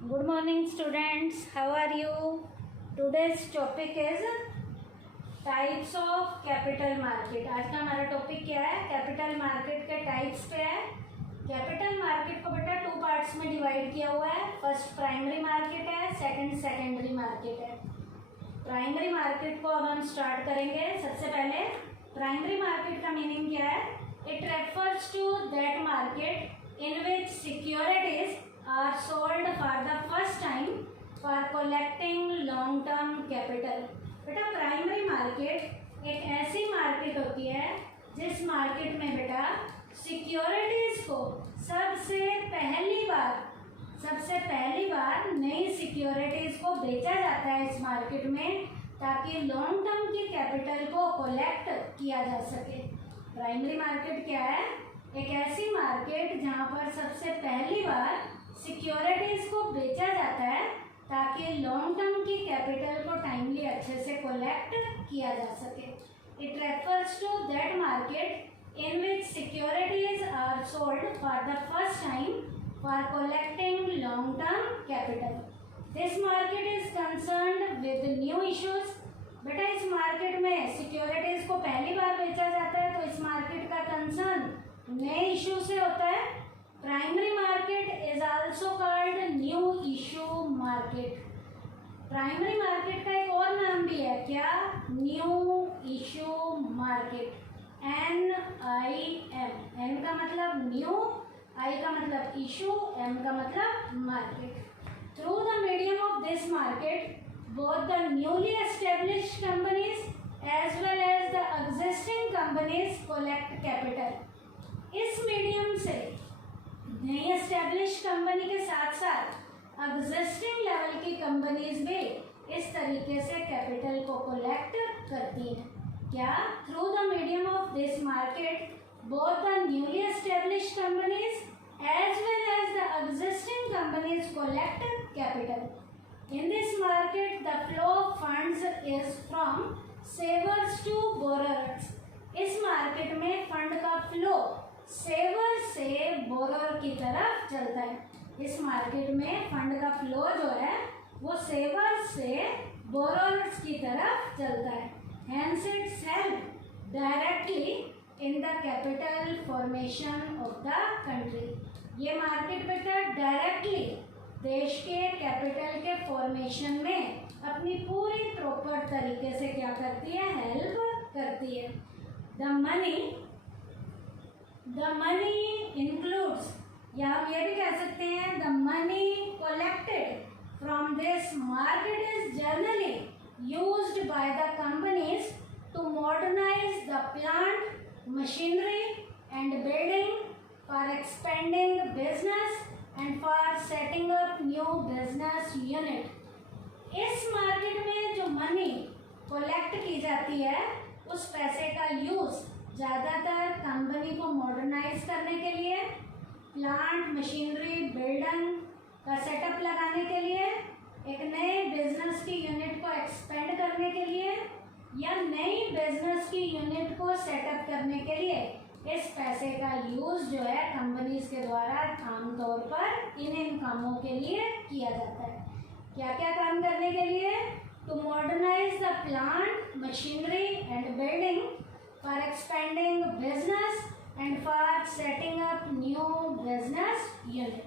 Good morning students, how are you? Today's topic is types of capital market. आज का हमारा topic क्या है? कैपिटल मार्केट के टाइप्स पे है। कैपिटल मार्केट को बेटा टू पार्ट्स में डिवाइड किया हुआ है। फर्स्ट प्राइमरी मार्केट है, सेकंड सेकेंडरी मार्केट है। प्राइमरी मार्केट को अब हम स्टार्ट करेंगे। सबसे पहले प्राइमरी मार्केट का मीनिंग क्या है? It refers to that market in which securities are sold for the first time for collecting long term capital. बेटा प्राइमरी मार्केट एक ऐसी मार्केट होती है जिस मार्केट में बेटा सिक्योरिटीज को सबसे पहली बार नई सिक्योरिटीज को बेचा जाता है इस मार्केट में, ताकि लॉन्ग टर्म की कैपिटल को कलेक्ट किया जा सके। प्राइमरी मार्केट क्या है? एक ऐसी मार्केट जहां पर सबसे पहली बार सिक्योरिटीज को बेचा जाता है ताकि लॉन्ग टर्म की कैपिटल को टाइमली अच्छे से कलेक्ट किया जा सके। It refers to that market in which securities are sold for the first time for collecting long term capital. This market is concerned with new issues. बेटा इस market में सिक्योरिटीज को पहली बार बेचा जाता है तो इस मार्केट का कंसर्न नए इश्यू से होता है। Primary market is also called new issue market. Primary market का एक और नाम भी है, क्या? New issue market. NIM, N का मतलब न्यू, I का मतलब इशू, M का मतलब market. Through the medium of this market both the newly established companies as well as the existing companies collect capital। इस मीडियम से नई एस्टेब्लिश कंपनी के साथ साथ एग्जिस्टिंग लेवल की कंपनीज भी इस तरीके से कैपिटल को कलेक्ट करती हैं। क्या? Through the medium of this market both the newly establish companies as well as the existing companies collect capital. In this market, the flow of funds is from savers to borrowers। इस market में fund का flow saver से borer की तरफ चलता है। इस market में फंड का फ्लो जो है वो सेवर से बोरर्स की तरफ चलता है। Hence it helps directly in the capital formation of the country। ये मार्केट बेटा डायरेक्टली देश के कैपिटल के फॉर्मेशन में अपनी पूरी प्रॉपर तरीके से क्या करती है? हेल्प करती है। द मनी इंक्लूड्स, या हम ये भी कह सकते हैं the money collected from this market is generally used by the companies to modernise the plant, machinery and building for expending business and for setting up new business unit। इस market में जो मनी कलेक्ट की जाती है उस पैसे का use ज़्यादातर कंपनी को मॉडर्नाइज करने के लिए, प्लांट, मशीनरी, बिल्डिंग का सेटअप लगाने के लिए, एक नए बिजनेस की यूनिट को एक्सपेंड करने के लिए, या नई बिजनेस की यूनिट को सेटअप करने के लिए इस पैसे का यूज जो है कंपनीज के द्वारा आमतौर पर इन कामों के लिए किया जाता है। क्या क्या काम करने के लिए? To modernise the plant, machinery and building for expending business and for setting up new business unit.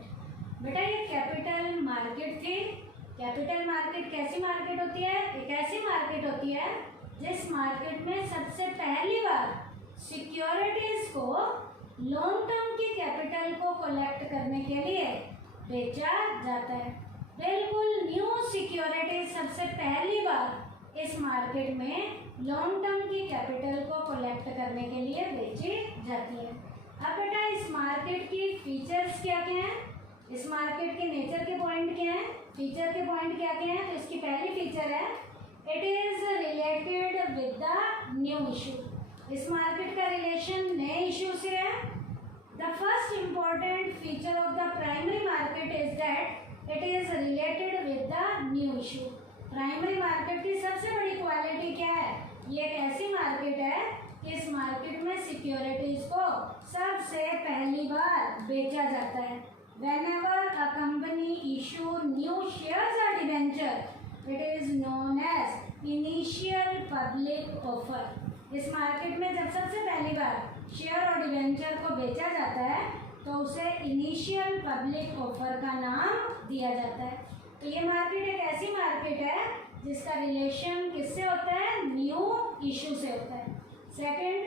बेटा ये कैपिटल मार्केट थी। कैपिटल मार्केट कैसी मार्केट होती है? एक ऐसी मार्केट होती है जिस मार्केट में सबसे पहली बार सिक्योरिटीज को लॉन्ग टर्म की कैपिटल को कलेक्ट करने के लिए बेचा जाता है। बिल्कुल न्यू सिक्योरिटीज सबसे पहली बार इस मार्केट में लॉन्ग टर्म की कैपिटल को कलेक्ट करने के लिए बेची जाती है। अब बेटा इस मार्केट की फीचर्स क्या क्या हैं? इस मार्केट के नेचर के पॉइंट क्या हैं? फीचर के पॉइंट क्या क्या हैं? तो इसकी पहली फीचर है it is related with the new issue. इस मार्केट का रिलेशन नए इशू से है। The first important feature of the primary market is that it is related with the new issue. Primary market की सबसे बड़ी क्वालिटी क्या है? ये एक ऐसी मार्केट है कि इस मार्केट में सिक्योरिटीज को सबसे पहली बार बेचा जाता है। whenever a company issue new shares or debenture, it is known as initial public offer. इस मार्केट में जब सबसे पहली बार शेयर और डिवेंचर को बेचा जाता है तो उसे इनिशियल पब्लिक ऑफर का नाम दिया जाता है। तो ये मार्केट एक ऐसी मार्केट है जिसका रिलेशन किससे होता है? न्यू इशू से होता है। Second,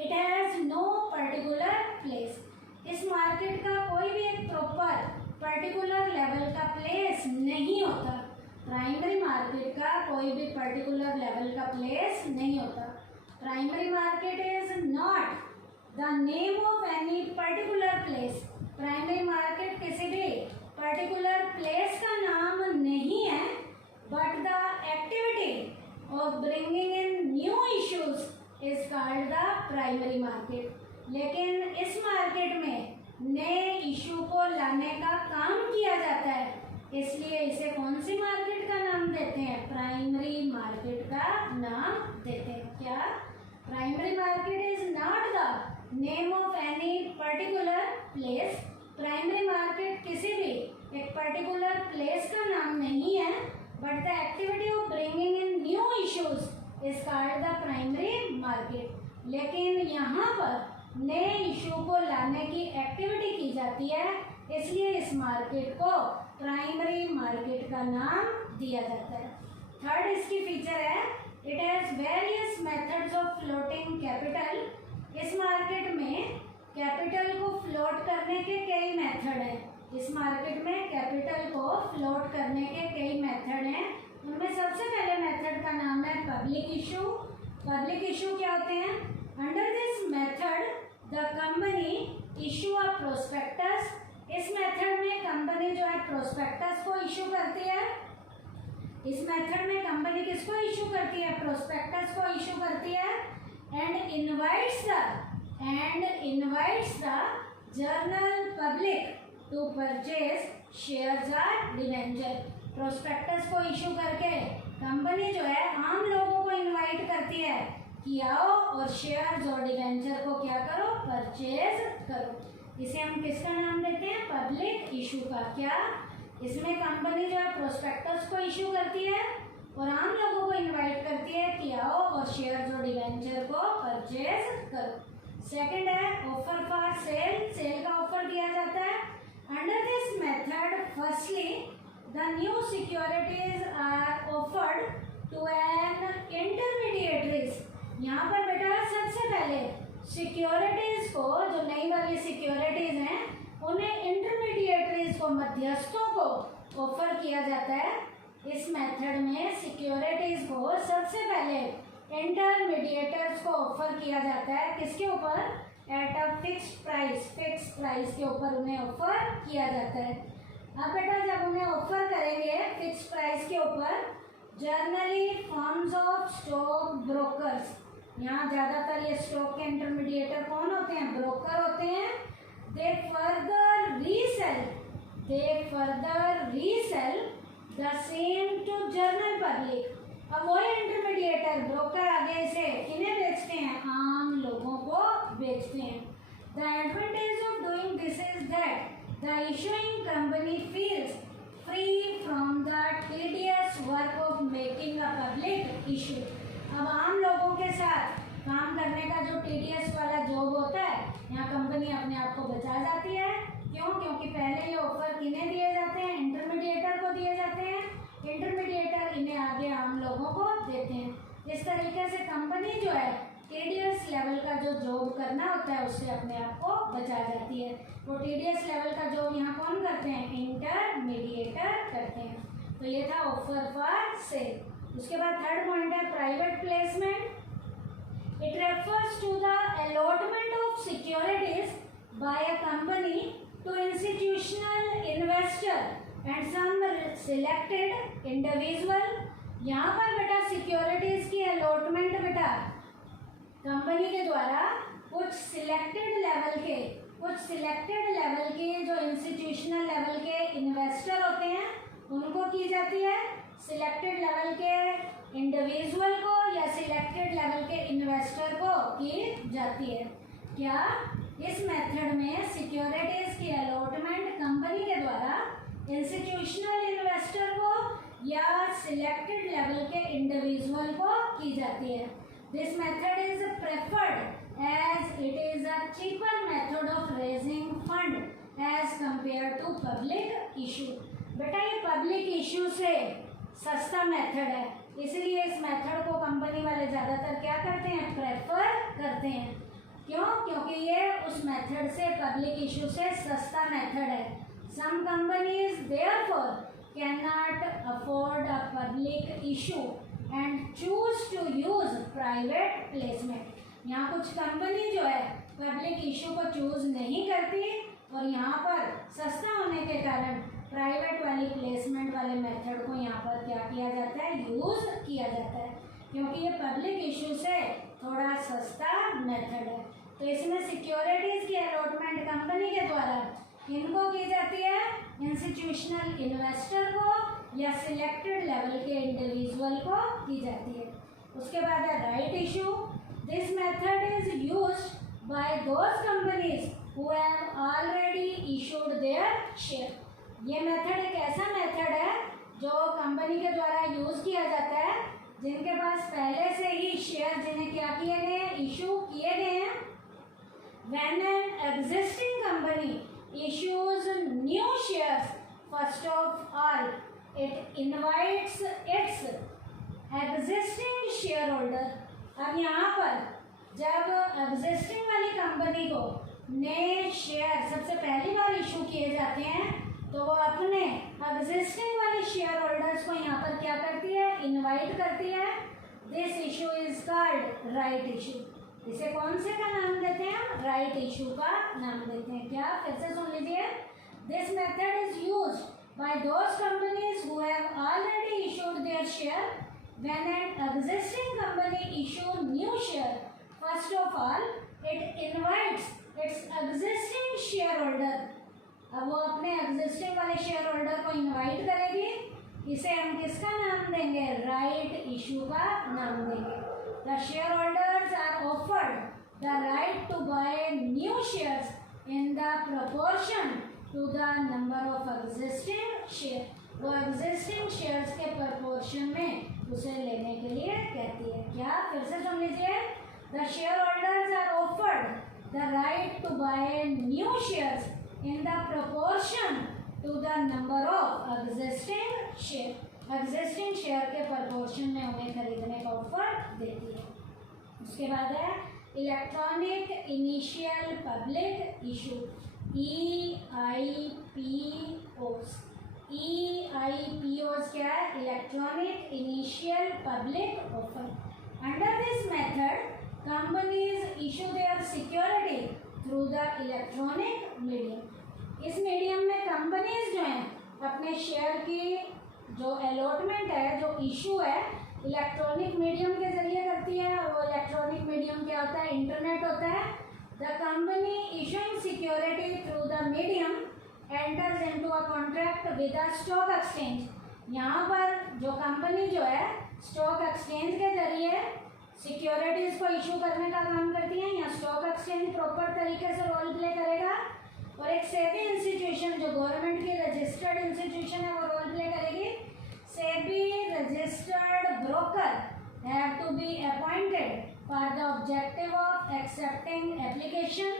it has no particular place. इस मार्केट का कोई भी एक प्रॉपर पर्टिकुलर लेवल का प्लेस नहीं होता। प्राइमरी मार्केट का कोई भी पर्टिकुलर लेवल का प्लेस नहीं होता। Primary market is not the name of any particular place. Primary market किसी भी पर्टिकुलर प्लेस का नाम नहीं है, but the activity of bringing in new issues is called the primary market. लेकिन इस मार्केट में नए इशू को लाने का काम किया जाता है, इसलिए इसे कौन सी मार्केट का नाम देते हैं? प्राइमरी मार्केट का नाम देते हैं। क्या? Primary market is not the name of any particular place. Primary market किसी भी एक पर्टिकुलर प्लेस का नाम नहीं है, but the activity of bringing in new issues is called the primary market. लेकिन यहाँ पर नए इशू को लाने की एक्टिविटी की जाती है, इसलिए इस मार्केट को प्राइमरी मार्केट का नाम दिया जाता है। थर्ड इसकी फीचर है, it has various methods of floating capital. इस मार्केट में कैपिटल को फ्लोट करने के कई मेथड हैं। इस मार्केट में कैपिटल को फ्लोट करने के कई मेथड हैं। उनमें सबसे पहले मेथड का नाम है पब्लिक इशू। पब्लिक इशू क्या होते हैं? Under this method the company issue a prospectus. इस मेथड में कंपनी जो है प्रोस्पेक्टस को इशू करती है। इस मेथड में कंपनी किसको इशू करती है? प्रोस्पेक्टस को इशू करती है। And invites the general public to purchase shares और डिवेंचर। प्रोस्पेक्टस को इशू करके कंपनी जो है आम लोगों को इनवाइट करती है कि आओ और शेयर्स और डिवेंचर को क्या करो? परचेज करो। इसे हम किसका नाम देते हैं? पब्लिक इशू का। क्या? इसमें कंपनी जो है प्रोस्पेक्टस को इशू करती है और आम लोगों को इनवाइट करती है कि आओ और शेयर्स और डिवेंचर को परचेज करो। सेकंड है ऑफर फॉर सेल। सेल का ऑफर दिया जाता है। Under this method firstly the new securities are offered to an intermediaries. यहाँ पर बेटा सबसे पहले सिक्योरिटीज को, जो नई वाली सिक्योरिटीज हैं, उन्हें इंटरमीडिएटरीज को, मध्यस्थों को ऑफर किया जाता है। इस मेथड में सिक्योरिटीज को सबसे पहले इंटरमीडिएटर्स को ऑफर किया जाता है। किसके ऊपर? At a fixed price. Fix price के ऊपर उन्हें ऑफर किया जाता है। अब बेटा जब उन्हें ऑफर करेंगे फिक्स प्राइस के ऊपर, generally firms of stock brokers, यहाँ ज़्यादातर ये स्टॉक के इंटरमीडिएटर कौन होते हैं? ब्रोकर होते हैं। They further resell the same to general public. अब वही इंटरमीडिएटर ब्रोकर आगे इसे किन्हें बेचते हैं? आम लोगों को बेचते हैं। The advantage of doing this is that the issuing company feels free from the tedious work of making a public issue. अब आम लोगों के साथ काम करने का जो टीडीएस वाला जॉब होता है, यहाँ कंपनी अपने आप को बचा जाती है। क्यों? क्योंकि पहले ये ऑफर किन्हें दिए जाते हैं? इंटरमीडिएटर को दिए जाते हैं। इंटरमीडिएटर इन्हें आगे आम लोगों को देते हैं। इस तरीके से कंपनी जो है टीडीएस लेवल का जो जॉब करना होता है उससे अपने आप को बचा जाती है। वो टीडीएस लेवल का जॉब यहाँ कौन करते हैं? इंटरमीडिएटर करते हैं। तो ये था ऑफर फॉर सेल। उसके बाद थर्ड पॉइंट है private placement. It refers to the allotment of securities by a company to institutional investor and some selected individual. यहाँ पर बेटा सिक्योरिटीज की अलॉटमेंट बेटा कंपनी के द्वारा कुछ सिलेक्टेड लेवल के जो इंस्टीट्यूशनल लेवल के इन्वेस्टर होते हैं उनको की जाती है। सिलेक्टेड लेवल के इंडिविजुअल को या सिलेक्टेड लेवल के इन्वेस्टर को की जाती है। क्या? इस मेथड में सिक्योरिटीज की अलॉटमेंट सिलेक्टेड लेवल के इंडिविजुअल को की जाती है। This method is preferred as it is a cheaper method of raising fund as compare to public issue. बेटा ये पब्लिक इशू से सस्ता मेथड है, इसलिए इस मेथड को कंपनी वाले ज़्यादातर क्या करते हैं, प्रेफर करते हैं। क्यों? क्योंकि ये उस मेथड से, पब्लिक इशू से सस्ता मेथड है। Some companies therefore can not afford a public issue and choose to use private placement. यहाँ कुछ कंपनी जो है पब्लिक इशू को चूज नहीं करती और यहाँ पर सस्ता होने के कारण प्राइवेट वाली प्लेसमेंट वाले मेथड को यहाँ पर क्या किया जाता है, यूज किया जाता है, क्योंकि ये पब्लिक इशू से थोड़ा सस्ता मेथड है। तो इसमें सिक्योरिटीज की अलॉटमेंट कंपनी के द्वारा इनको की जाती है, इंस्टीट्यूशनल इन्वेस्टर को या सिलेक्टेड लेवल के इंडिविजुअल को की जाती है। उसके बाद है right issue. This method is used by those companies who have already issued their share. ये मेथड एक ऐसा मेथड है जो कंपनी के द्वारा यूज किया जाता है जिनके पास पहले से ही शेयर जिन्हें क्या किए गए हैं, इशू किए गए हैं। When an existing company issues new shares, first of all, it invites its existing shareholder। अब यहाँ पर जब existing वाली कंपनी को नए शेयर सबसे पहली बार इशू किए जाते हैं तो वो अपने एग्जिस्टिंग वाले शेयर होल्डर्स को यहाँ पर क्या करती है, इनवाइट करती है। This issue is called right issue. इसे कौन से का नाम देते हैं, राइट इशू का नाम देते हैं। क्या, फिर से सुन लीजिए। This method is used by those companies who have already issued their share. When an existing company issue new share, first of all it invites it's existing share holder. अब वो अपने एग्जिस्टिंग वाले शेयर होल्डर को invite करेगी। इसे हम किसका नाम देंगे, राइट इशू का नाम देंगे। The share holders are offered the right to buy new shares in the proportion to the number of existing share. वो एग्जिस्टिंग शेयर्स के प्रोपोर्शन में उसे लेने के लिए कहती है। क्या, फिर से सुन लीजिए। The share holders are offered the right to buy new shares in the proportion to the number of existing share। existing share के proportion में उन्हें खरीदने का ऑफर देती है। उसके बाद है electronic initial public issue, EIPOs। EIPOs क्या है, electronic initial public offer. Under this method companies issue their security through the electronic medium. इस मीडियम में कंपनीज जो हैं अपने शेयर की जो अलॉटमेंट है, जो इशू है, इलेक्ट्रॉनिक मीडियम के जरिए करती है। वो इलेक्ट्रॉनिक मीडियम क्या होता है, इंटरनेट होता है। The company issuing security through the medium enters into a contract with a stock exchange. यहाँ पर जो कंपनी जो है स्टॉक एक्सचेंज के जरिए सिक्योरिटीज को इशू करने का काम करती है। या स्टॉक एक्सचेंज प्रॉपर तरीके से रोल प्ले करेगा और एक सेबी इंस्टीट्यूशन जो गवर्नमेंट की रजिस्टर्ड इंस्टीट्यूशन है वो रोल प्ले करेगी। SEBI registered broker have to be appointed for the objective of accepting application.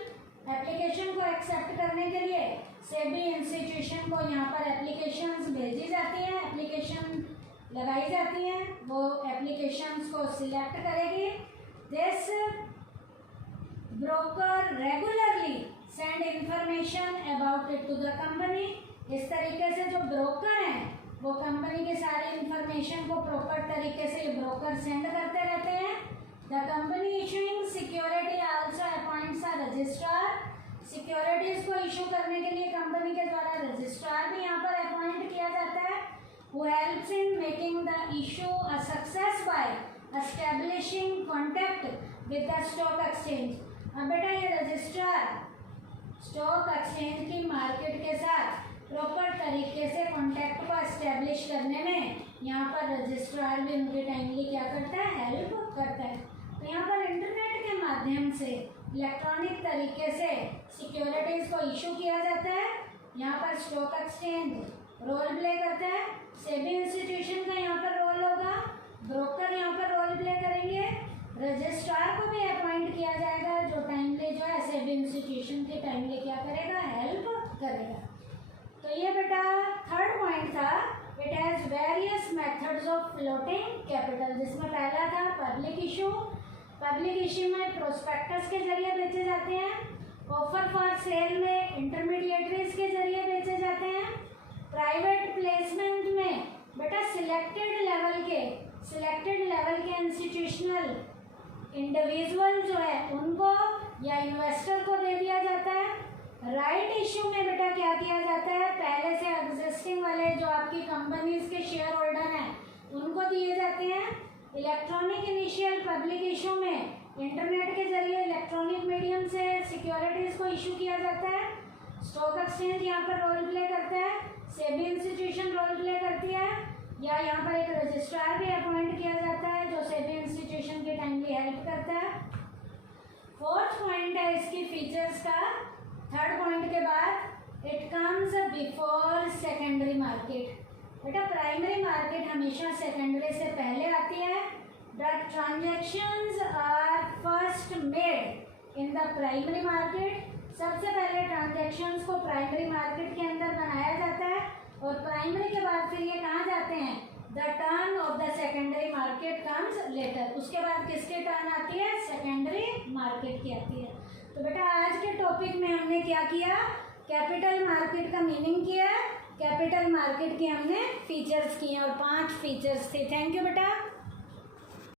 Application को एक्सेप्ट करने के लिए सेबी इंस्टीट्यूशन को यहाँ पर एप्लीकेशंस भेजी जाती हैं, एप्लीकेशन लगाई जाती हैं। वो एप्लीकेशंस को सिलेक्ट करेगी। This broker regularly send information about it to the company. इस तरीके से जो ब्रोकर हैं वो कंपनी की सारी इंफॉर्मेशन को प्रॉपर तरीके से ब्रोकर सेंड करते रहते हैं। The company issuing security also appoints a registrar. Securities को इशू करने के लिए कंपनी के द्वारा रजिस्ट्रार भी यहाँ पर अपॉइंट किया जाता है, who helps in making the issue a success by establishing contact with the stock exchange। अब बेटा ये रजिस्ट्रार स्टॉक एक्सचेंज की मार्केट के साथ प्रॉपर तरीके से कॉन्टैक्ट को एस्टेब्लिश करने में यहाँ पर रजिस्ट्रार भी उनके टाइमली क्या करता है, हेल्प करता है। तो यहाँ पर इंटरनेट के माध्यम से इलेक्ट्रॉनिक तरीके से सिक्योरिटीज़ को इशू किया जाता है। यहाँ पर स्टॉक एक्सचेंज रोल प्ले करता है। सेबी इंस्टीट्यूशन का यहाँ पर रोल होगा, ब्रोकर यहाँ पर रोल प्ले करेंगे, रजिस्ट्रार को भी अपॉइंट किया जाएगा जो टाइमली जो है सेबी इंस्टीट्यूशन के टाइमली क्या करेगा, हेल्प करेगा। तो ये बेटा थर्ड पॉइंट था, it has various methods of floating capital, जिसमें पहला था पब्लिक इशू। पब्लिक इशू में प्रोस्पेक्टस के जरिए बेचे जाते हैं, ऑफर फॉर सेल में इंटरमीडिएटरीज के जरिए बेचे जाते हैं, प्राइवेट प्लेसमेंट में बेटा सिलेक्टेड लेवल के इंस्टीट्यूशनल इंडिविजुअल जो है उनको या इन्वेस्टर को दे दिया जाता है। राइट इशू में बेटा क्या किया जाता है, पहले से एग्जिस्टिंग वाले जो आपकी कंपनीज के शेयर होल्डर हैं उनको दिए जाते हैं। इलेक्ट्रॉनिक इनिशियल पब्लिक इशू में इंटरनेट के जरिए इलेक्ट्रॉनिक मीडियम से सिक्योरिटीज़ को इशू किया जाता है। स्टॉक एक्सचेंज यहाँ पर रोल प्ले करता है, सेबी इंस्टीट्यूशन रोल प्ले करती है, या यहाँ पर एक रजिस्ट्रार भी अपॉइंट किया जाता है जो सेबी इंस्टीट्यूशन के टाइमली हेल्प करता है। फोर्थ पॉइंट है इसकी फीचर्स का, थर्ड पॉइंट के बाद it comes before secondary market. बेटा प्राइमरी मार्केट हमेशा सेकेंडरी से पहले आती है। The transactions are first made in the primary market. सबसे पहले ट्रांजेक्शन्स को प्राइमरी मार्केट के अंदर बनाया जाता है और प्राइमरी के बाद फिर ये कहाँ जाते हैं, the turn off the secondary market comes later. उसके बाद किसकी टर्न आती है, सेकेंडरी मार्केट की आती है। तो बेटा आज के टॉपिक में हमने क्या किया, कैपिटल मार्केट का मीनिंग किया, कैपिटल मार्केट की हमने फीचर्स किए और 5 फीचर्स थे। थैंक यू बेटा।